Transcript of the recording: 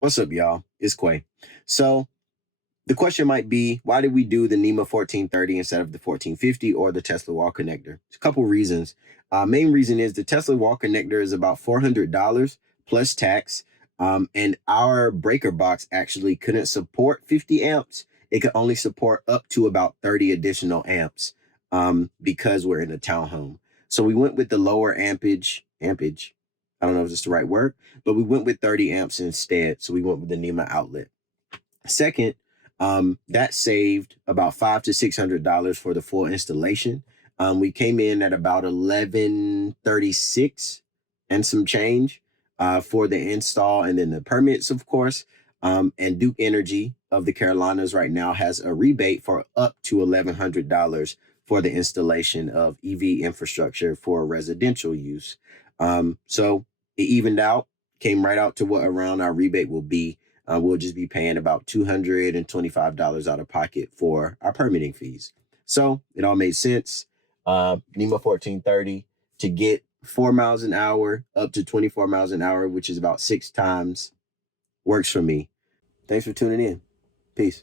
What's up, y'all? It's Quay. So the question might be, why did we do the NEMA 1430 instead of the 1450 or the Tesla wall connector? There's a couple reasons. Main reason is the Tesla wall connector is about $400 plus tax. And our breaker box actually couldn't support 50 amps. It could only support up to about 30 additional amps because we're in a townhome. So we went with the lower ampage. I don't know if it's the right word, but we went with 30 amps instead. So we went with the NEMA outlet. Second, that saved about $500 to $600 for the full installation. We came in at about 1136 and some change for the install, and then the permits, of course. And Duke Energy of the Carolinas right now has a rebate for up to $1,100 for the installation of EV infrastructure for residential use. So it evened out, came right out to what around our rebate will be. We'll just be paying about $225 out of pocket for our permitting fees. So it all made sense. NEMA 1430 to get 4 miles an hour up to 24 miles an hour, which is about 6 times, works for me. Thanks for tuning in. Peace.